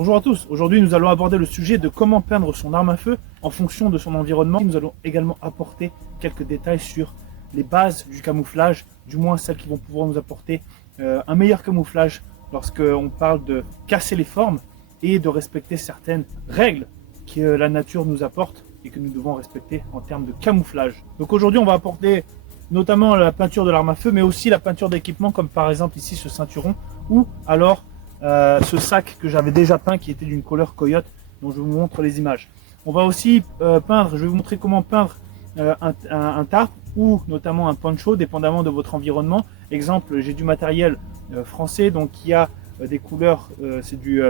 Bonjour à tous, aujourd'hui nous allons aborder le sujet de comment peindre son arme à feu en fonction de son environnement. Nous allons également apporter quelques détails sur les bases du camouflage, du moins celles qui vont pouvoir nous apporter un meilleur camouflage lorsqu'on parle de casser les formes et de respecter certaines règles que la nature nous apporte et que nous devons respecter en termes de camouflage. Donc aujourd'hui on va apporter notamment la peinture de l'arme à feu, mais aussi la peinture d'équipement comme par exemple ici ce ceinturon ou alors ce sac que j'avais déjà peint qui était d'une couleur coyote dont je vous montre les images. On va aussi peindre, je vais vous montrer comment peindre un tarp ou notamment un poncho dépendamment de votre environnement. Exemple, j'ai du matériel français donc qui a des couleurs, c'est du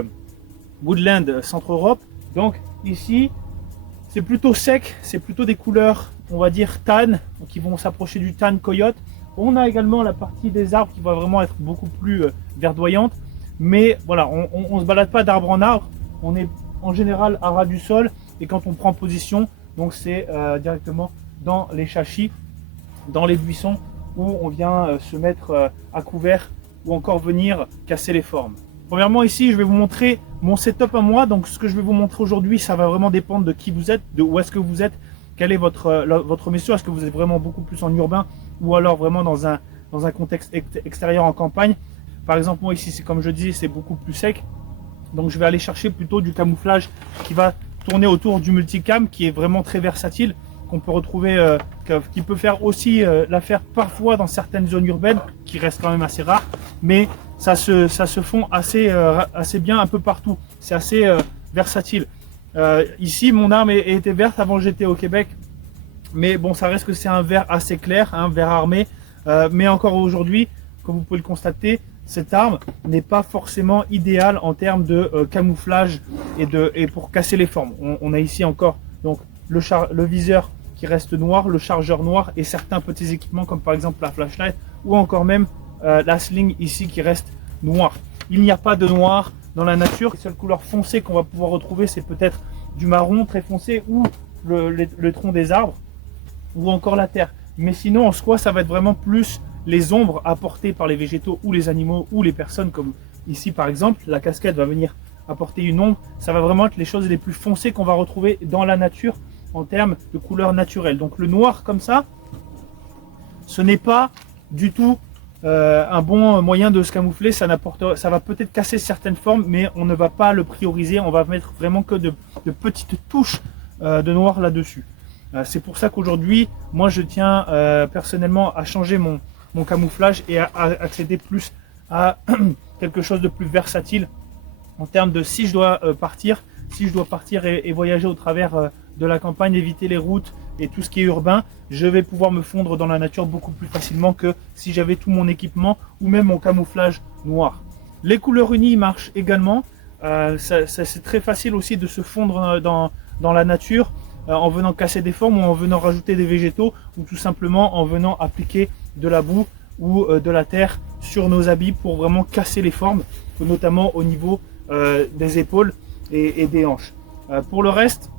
Woodland Centre-Europe. Donc ici c'est plutôt sec, c'est plutôt des couleurs on va dire tan, qui vont s'approcher du tan coyote. On a également la partie des arbres qui va vraiment être beaucoup plus verdoyante. Mais voilà, on ne se balade pas d'arbre en arbre, on est en général à ras du sol et quand on prend position, donc c'est directement dans les châchis, dans les buissons où on vient se mettre à couvert ou encore venir casser les formes. Premièrement ici, je vais vous montrer mon setup à moi, donc ce que je vais vous montrer aujourd'hui, ça va vraiment dépendre de qui vous êtes, de où est-ce que vous êtes, quel est votre mission, est-ce que vous êtes vraiment beaucoup plus en urbain ou alors vraiment dans un contexte extérieur en campagne. Par exemple, moi ici, c'est comme je disais, c'est beaucoup plus sec. Donc je vais aller chercher plutôt du camouflage qui va tourner autour du multicam, qui est vraiment très versatile, qu'on peut retrouver, qui peut faire aussi l'affaire parfois dans certaines zones urbaines, qui restent quand même assez rares, mais ça se fond assez bien un peu partout. C'est assez versatile. Ici, mon arme était verte avant que j'étais au Québec, mais bon, ça reste que c'est un vert assez clair, un vert armé, mais encore aujourd'hui, comme vous pouvez le constater, cette arme n'est pas forcément idéale en termes de camouflage et pour casser les formes. On a ici encore donc le viseur qui reste noir, le chargeur noir et certains petits équipements comme par exemple la flashlight ou encore même la sling ici qui reste noire. Il n'y a pas de noir dans la nature. Les seules couleurs foncées qu'on va pouvoir retrouver, c'est peut-être du marron très foncé ou le tronc des arbres ou encore la terre. Mais sinon en soi ça va être vraiment plus les ombres apportées par les végétaux ou les animaux ou les personnes, comme ici par exemple, la casquette va venir apporter une ombre. Ça va vraiment être les choses les plus foncées qu'on va retrouver dans la nature en termes de couleurs naturelles. Donc le noir comme ça, ce n'est pas du tout un bon moyen de se camoufler. Ça va peut-être casser certaines formes, mais on ne va pas le prioriser. On va mettre vraiment que de petites touches de noir là-dessus. C'est pour ça qu'aujourd'hui, moi je tiens personnellement à changer mon camouflage et à accéder plus à quelque chose de plus versatile en termes de si je dois partir et voyager au travers de la campagne, éviter les routes et tout ce qui est urbain, je vais pouvoir me fondre dans la nature beaucoup plus facilement que si j'avais tout mon équipement ou même mon camouflage noir. Les couleurs unies marchent également, c'est très facile aussi de se fondre dans la nature en venant casser des formes ou en venant rajouter des végétaux ou tout simplement en venant appliquer de la boue ou de la terre sur nos habits pour vraiment casser les formes, notamment au niveau des épaules et des hanches. Pour le reste,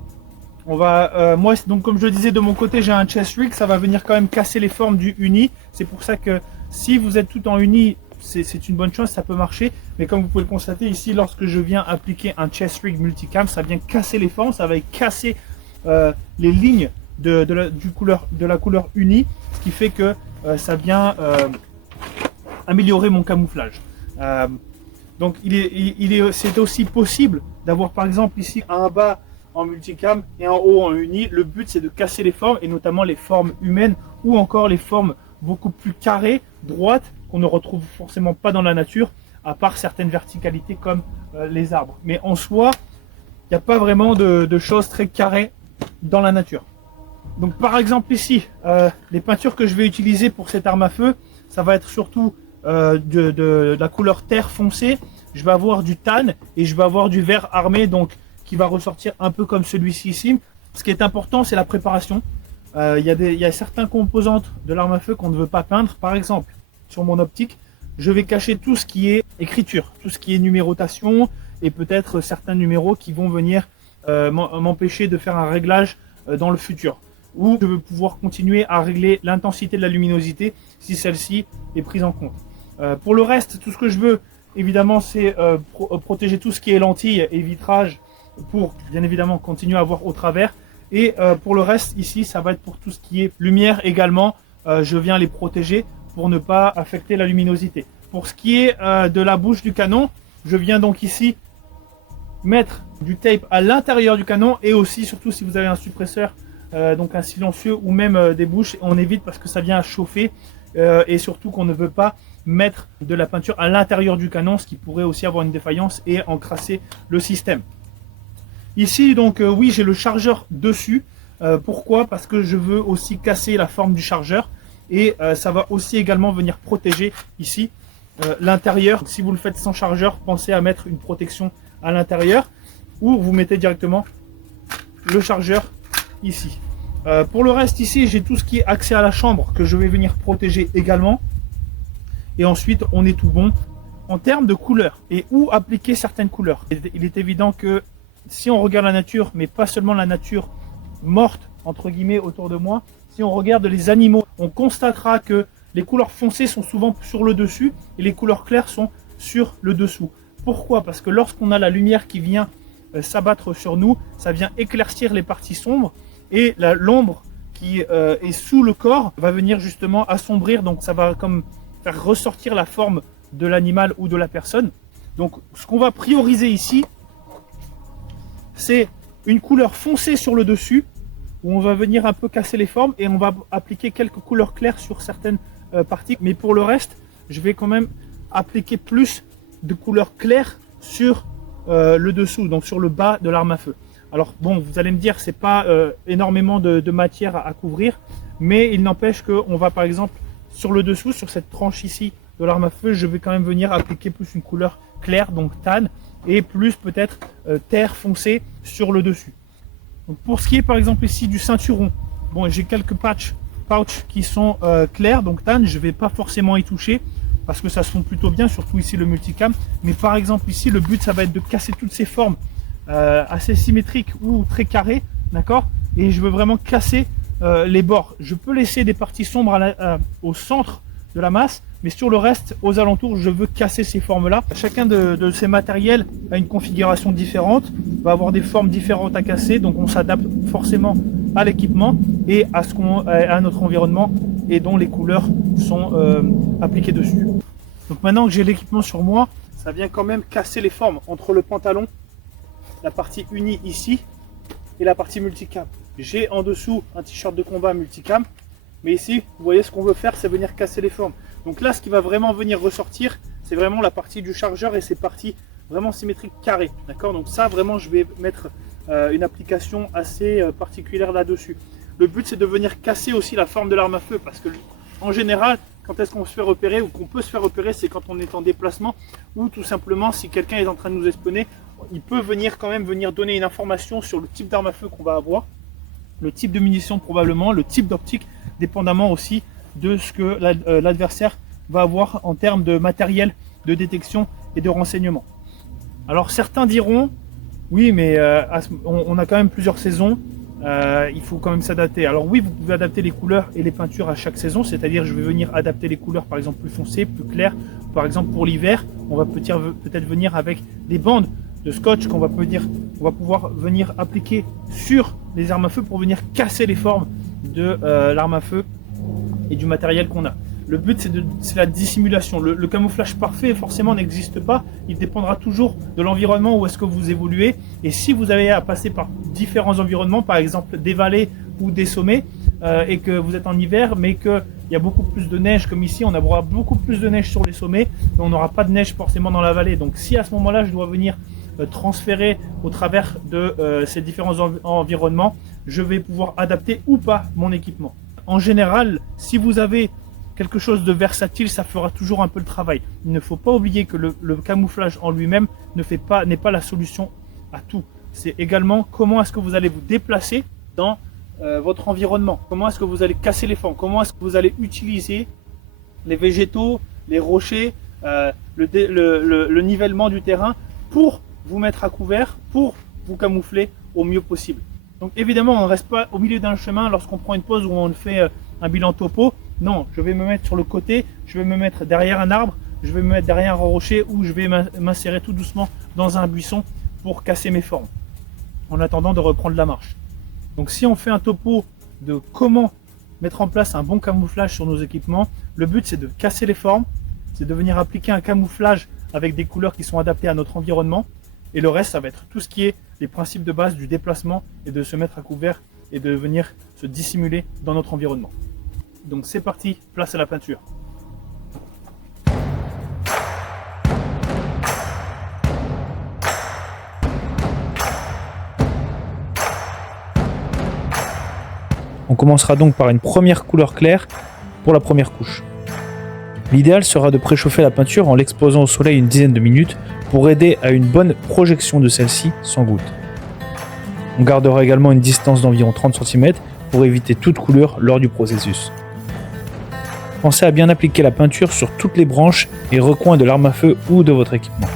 on va, moi donc comme je le disais de mon côté, j'ai un chest rig, ça va venir quand même casser les formes du uni. C'est pour ça que si vous êtes tout en uni, c'est une bonne chose, ça peut marcher. Mais comme vous pouvez le constater ici, lorsque je viens appliquer un chest rig multicam, ça vient casser les formes, ça va casser les lignes de la couleur unie, ce qui fait que ça vient améliorer mon camouflage. Donc c'est aussi possible d'avoir par exemple ici en bas en multicam et en haut en uni. Le but c'est de casser les formes et notamment les formes humaines ou encore les formes beaucoup plus carrées, droites, qu'on ne retrouve forcément pas dans la nature à part certaines verticalités comme les arbres. Mais en soi, il n'y a pas vraiment de choses très carrées dans la nature. Donc par exemple ici, les peintures que je vais utiliser pour cette arme à feu, ça va être surtout de la couleur terre foncée. Je vais avoir du tan et je vais avoir du vert armé, donc qui va ressortir un peu comme celui-ci ici. Ce qui est important, c'est la préparation. Il y a certaines composantes de l'arme à feu qu'on ne veut pas peindre. Par exemple, sur mon optique, je vais cacher tout ce qui est écriture, tout ce qui est numérotation et peut-être certains numéros qui vont venir m'empêcher de faire un réglage dans le futur. Ou je veux pouvoir continuer à régler l'intensité de la luminosité si celle-ci est prise en compte. Pour le reste, tout ce que je veux, évidemment, c'est protéger tout ce qui est lentilles et vitrage pour, bien évidemment, continuer à voir au travers. Et pour le reste, ici, ça va être pour tout ce qui est lumière également. Je viens les protéger pour ne pas affecter la luminosité. Pour ce qui est de la bouche du canon, je viens donc ici mettre du tape à l'intérieur du canon, et aussi, surtout si vous avez un suppresseur, donc un silencieux ou même des bouches, on évite parce que ça vient à chauffer et surtout qu'on ne veut pas mettre de la peinture à l'intérieur du canon, ce qui pourrait aussi avoir une défaillance et encrasser le système. Ici donc oui, j'ai le chargeur dessus. Pourquoi? Parce que je veux aussi casser la forme du chargeur, et ça va aussi également venir protéger ici l'intérieur. Si vous le faites sans chargeur, pensez à mettre une protection à l'intérieur, ou vous mettez directement le chargeur ici. Pour le reste, ici j'ai tout ce qui est accès à la chambre que je vais venir protéger également, et ensuite on est tout bon en termes de couleurs et où appliquer certaines couleurs. Il est évident que si on regarde la nature, mais pas seulement la nature morte entre guillemets autour de moi, si on regarde les animaux, on constatera que les couleurs foncées sont souvent sur le dessus et les couleurs claires sont sur le dessous. Pourquoi? Parce que lorsqu'on a la lumière qui vient s'abattre sur nous, ça vient éclaircir les parties sombres, et l'ombre qui est sous le corps va venir justement assombrir, donc ça va comme faire ressortir la forme de l'animal ou de la personne. Donc ce qu'on va prioriser ici, c'est une couleur foncée sur le dessus, où on va venir un peu casser les formes, et on va appliquer quelques couleurs claires sur certaines parties. Mais pour le reste, je vais quand même appliquer plus de couleurs claires sur le dessous, donc sur le bas de l'arme à feu. Alors bon, vous allez me dire, c'est pas énormément de matière à couvrir, mais il n'empêche qu'on va par exemple sur le dessous, sur cette tranche ici de l'arme à feu, je vais quand même venir appliquer plus une couleur claire, donc tan, et plus peut-être terre foncée sur le dessus. Donc pour ce qui est par exemple ici du ceinturon, bon, j'ai quelques pouch qui sont clairs, donc tan, je vais pas forcément y toucher parce que ça se fond plutôt bien, surtout ici le multicam. Mais par exemple ici, le but ça va être de casser toutes ces formes assez symétriques ou très carrées, d'accord, et je veux vraiment casser les bords. Je peux laisser des parties sombres au centre de la masse, mais sur le reste, aux alentours, je veux casser ces formes-là. Chacun de ces matériels a une configuration différente, va avoir des formes différentes à casser, donc on s'adapte forcément à l'équipement et à notre environnement, et dont les couleurs sont appliquées dessus. Donc maintenant que j'ai l'équipement sur moi, ça vient quand même casser les formes entre le pantalon, la partie unie ici, et la partie multicam. J'ai en dessous un t-shirt de combat multicam, mais ici, vous voyez, ce qu'on veut faire, c'est venir casser les formes. Donc là, ce qui va vraiment venir ressortir, c'est vraiment la partie du chargeur et ces parties vraiment symétriques carrées. D'accord? Donc ça, vraiment, je vais mettre une application assez particulière là-dessus. Le but, c'est de venir casser aussi la forme de l'arme à feu, parce que en général, quand est-ce qu'on se fait repérer, ou qu'on peut se faire repérer, c'est quand on est en déplacement, ou tout simplement si quelqu'un est en train de nous espionner, il peut venir quand même venir donner une information sur le type d'arme à feu qu'on va avoir, le type de munitions probablement, le type d'optique, dépendamment aussi de ce que l'adversaire va avoir en termes de matériel de détection et de renseignement. Alors certains diront, oui mais on a quand même plusieurs saisons, il faut quand même s'adapter. Alors oui, vous pouvez adapter les couleurs et les peintures à chaque saison, c'est-à-dire je vais venir adapter les couleurs par exemple plus foncées, plus claires. Par exemple pour l'hiver, on va peut-être venir avec des bandes de scotch qu'on va pouvoir venir appliquer sur les armes à feu pour venir casser les formes de l'arme à feu et du matériel qu'on a. Le but c'est la dissimulation. Le camouflage parfait forcément n'existe pas, il dépendra toujours de l'environnement où est-ce que vous évoluez, et si vous avez à passer par différents environnements, par exemple des vallées ou des sommets, et que vous êtes en hiver mais qu'il y a beaucoup plus de neige, comme ici on aura beaucoup plus de neige sur les sommets, mais on n'aura pas de neige forcément dans la vallée. Donc si à ce moment-là je dois venir transférer au travers de ces différents environnements, je vais pouvoir adapter ou pas mon équipement. En général, si vous avez quelque chose de versatile, ça fera toujours un peu le travail. Il ne faut pas oublier que le camouflage en lui-même n'est pas la solution à tout. C'est également comment est-ce que vous allez vous déplacer dans votre environnement. Comment est-ce que vous allez casser les formes. Comment est-ce que vous allez utiliser les végétaux, les rochers, le nivellement du terrain pour vous mettre à couvert, pour vous camoufler au mieux possible. Donc évidemment, on ne reste pas au milieu d'un chemin lorsqu'on prend une pause où on fait un bilan topo. Non, je vais me mettre sur le côté, je vais me mettre derrière un arbre je vais me mettre derrière un rocher ou je vais m'insérer tout doucement dans un buisson pour casser mes formes, en attendant de reprendre la marche. Donc si on fait un topo de comment mettre en place un bon camouflage sur nos équipements, le but c'est de casser les formes, c'est de venir appliquer un camouflage avec des couleurs qui sont adaptées à notre environnement, et le reste ça va être tout ce qui est les principes de base du déplacement et de se mettre à couvert et de venir se dissimuler dans notre environnement. Donc c'est parti, place à la peinture. On commencera donc par une première couleur claire pour la première couche. L'idéal sera de préchauffer la peinture en l'exposant au soleil une dizaine de minutes pour aider à une bonne projection de celle-ci sans goutte. On gardera également une distance d'environ 30 cm pour éviter toute coulure lors du processus. Pensez à bien appliquer la peinture sur toutes les branches et recoins de l'arme à feu ou de votre équipement.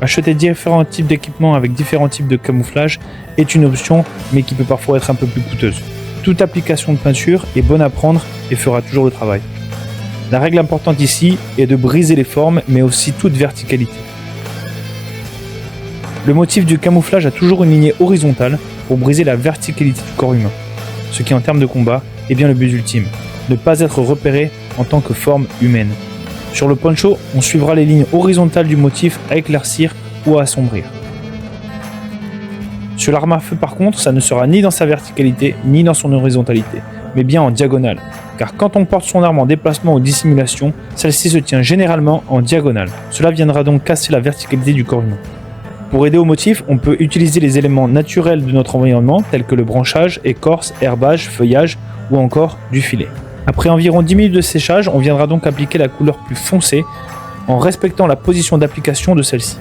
Acheter différents types d'équipements avec différents types de camouflage est une option, mais qui peut parfois être un peu plus coûteuse. Toute application de peinture est bonne à prendre et fera toujours le travail. La règle importante ici est de briser les formes, mais aussi toute verticalité. Le motif du camouflage a toujours une lignée horizontale pour briser la verticalité du corps humain, ce qui en termes de combat est bien le but ultime, ne pas être repéré en tant que forme humaine. Sur le poncho, on suivra les lignes horizontales du motif à éclaircir ou à assombrir. Sur l'arme à feu par contre, ça ne sera ni dans sa verticalité ni dans son horizontalité, mais bien en diagonale, car quand on porte son arme en déplacement ou dissimulation, celle-ci se tient généralement en diagonale. Cela viendra donc casser la verticalité du corps humain. Pour aider au motif, on peut utiliser les éléments naturels de notre environnement, tels que le branchage, écorce, herbage, feuillage ou encore du filet. Après environ 10 minutes de séchage, on viendra donc appliquer la couleur plus foncée en respectant la position d'application de celle-ci.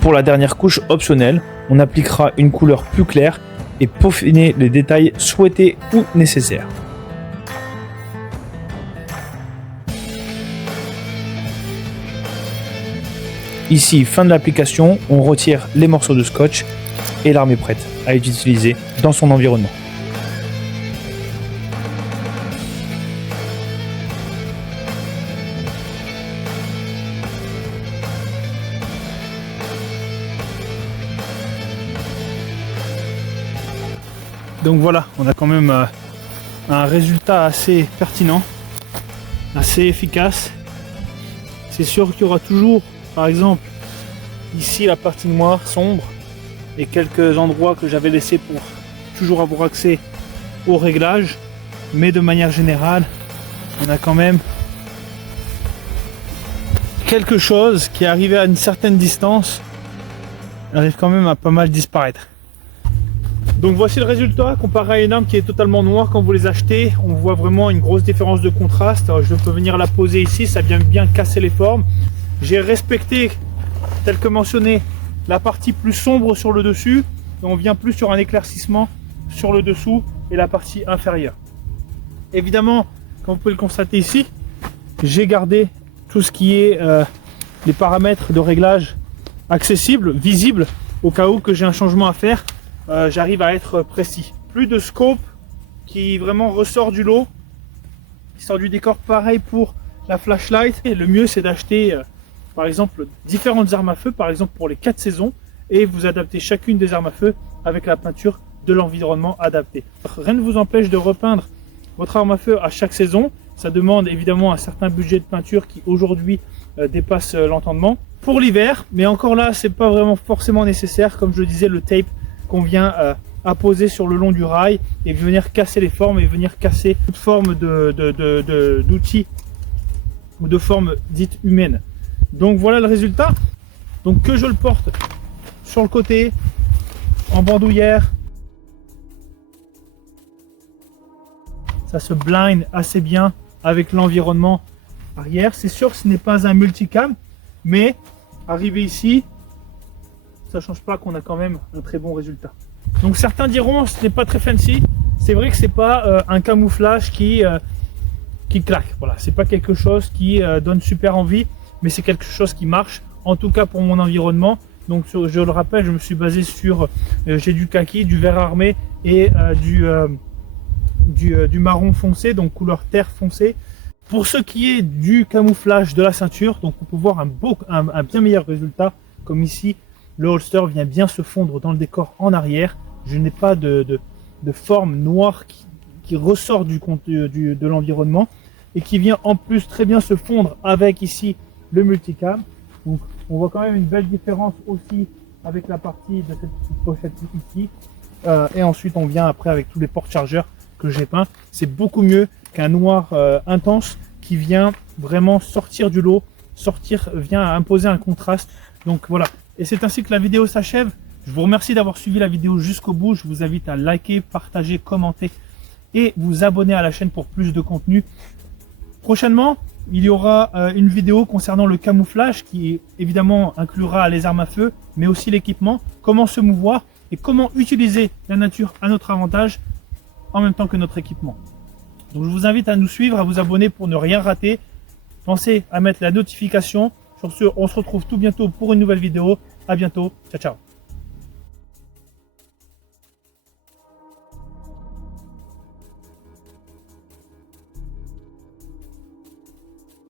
Pour la dernière couche optionnelle, on appliquera une couleur plus claire et peaufiner les détails souhaités ou nécessaires. Ici, fin de l'application, on retire les morceaux de scotch et l'arme est prête à être utilisée dans son environnement. Donc voilà, on a quand même un résultat assez pertinent, assez efficace. C'est sûr qu'il y aura toujours, par exemple, ici la partie noire, sombre, et quelques endroits que j'avais laissés pour toujours avoir accès au réglage. Mais de manière générale, on a quand même quelque chose qui est arrivé à une certaine distance, arrive quand même à pas mal disparaître. Donc voici le résultat comparé à une arme qui est totalement noire. Quand vous les achetez, on voit vraiment une grosse différence de contraste. Alors, je peux venir la poser ici, ça vient bien casser les formes. J'ai respecté, tel que mentionné, la partie plus sombre sur le dessus, et on vient plus sur un éclaircissement sur le dessous et la partie inférieure. Évidemment, comme vous pouvez le constater ici, j'ai gardé tout ce qui est les paramètres de réglage accessibles, visibles, au cas où que j'ai un changement à faire. J'arrive à être précis. Plus de scope qui vraiment ressort du lot, qui sort du décor. Pareil pour la flashlight. Et le mieux c'est d'acheter par exemple différentes armes à feu, par exemple pour les 4 saisons, et vous adaptez chacune des armes à feu avec la peinture de l'environnement adapté. Rien ne vous empêche de repeindre votre arme à feu à chaque saison. Ça demande évidemment un certain budget de peinture qui aujourd'hui dépasse l'entendement. Pour l'hiver, mais encore là c'est pas vraiment forcément nécessaire. Comme je le disais, le tape qu'on vient apposer sur le long du rail et venir casser les formes et venir casser toute forme d'outils ou de forme dite humaine. Donc voilà le résultat. Donc que je le porte sur le côté, en bandoulière, ça se blind assez bien avec l'environnement arrière. C'est sûr que ce n'est pas un multicam, mais arrivé ici, ça change pas qu'on a quand même un très bon résultat. Donc certains diront ce n'est pas très fancy. C'est vrai que c'est pas un camouflage qui claque. Voilà, c'est pas quelque chose qui donne super envie, mais c'est quelque chose qui marche. En tout cas pour mon environnement, Donc je le rappelle, je me suis basé sur, j'ai du kaki, du vert armé et du marron foncé, donc couleur terre foncée. Pour ce qui est du camouflage de la ceinture, donc on peut voir un bien meilleur résultat, comme ici, le holster vient bien se fondre dans le décor en arrière. Je n'ai pas de forme noire qui ressort de l'environnement et qui vient en plus très bien se fondre avec ici le multicam. Donc on voit quand même une belle différence aussi avec la partie de cette petite pochette ici. Et ensuite on vient après avec tous les porte-chargeurs que j'ai peints. C'est beaucoup mieux qu'un noir intense qui vient vraiment sortir du lot, vient imposer un contraste. Donc voilà, et c'est ainsi que la vidéo s'achève. Je vous remercie d'avoir suivi la vidéo jusqu'au bout. Je vous invite à liker, partager, commenter et vous abonner à la chaîne pour plus de contenu. Prochainement, il y aura une vidéo concernant le camouflage qui évidemment inclura les armes à feu, mais aussi l'équipement, comment se mouvoir et comment utiliser la nature à notre avantage en même temps que notre équipement. Donc je vous invite à nous suivre, à vous abonner pour ne rien rater. Pensez à mettre la notification. Sur ce, on se retrouve tout bientôt pour une nouvelle vidéo. À bientôt. Ciao, ciao.